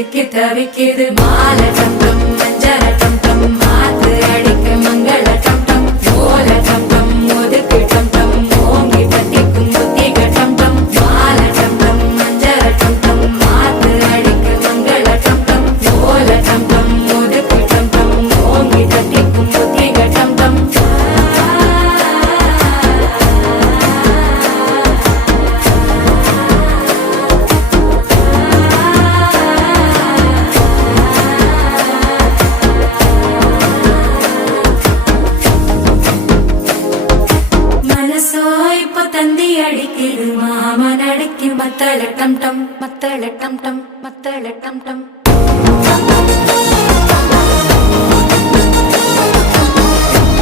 சிக்கி தவிக்குது மாலை டம் டம் மஞ்சள டம் டம் மாத்து அடிக்க மங்கள டம் டம் ஓல டம் டம் ஒதுக்கு டம் டம் ஓங்கி பத்திக்கும் புத்திக டம் டம் மாலை டம் டம் மஞ்சள டம் டம் மாத்து அடிக்க மங்கள டம் டம் ஓல டம் டம் ஒதுக்கு டம் டம் ஓங்கி பத்திக்கும் புத்திக டம் டம் தந்தி அடிக்குது மாமன் அடிக்கு மத்தள டம் டம் மத்தள டம் டம் மத்தள டம் டம்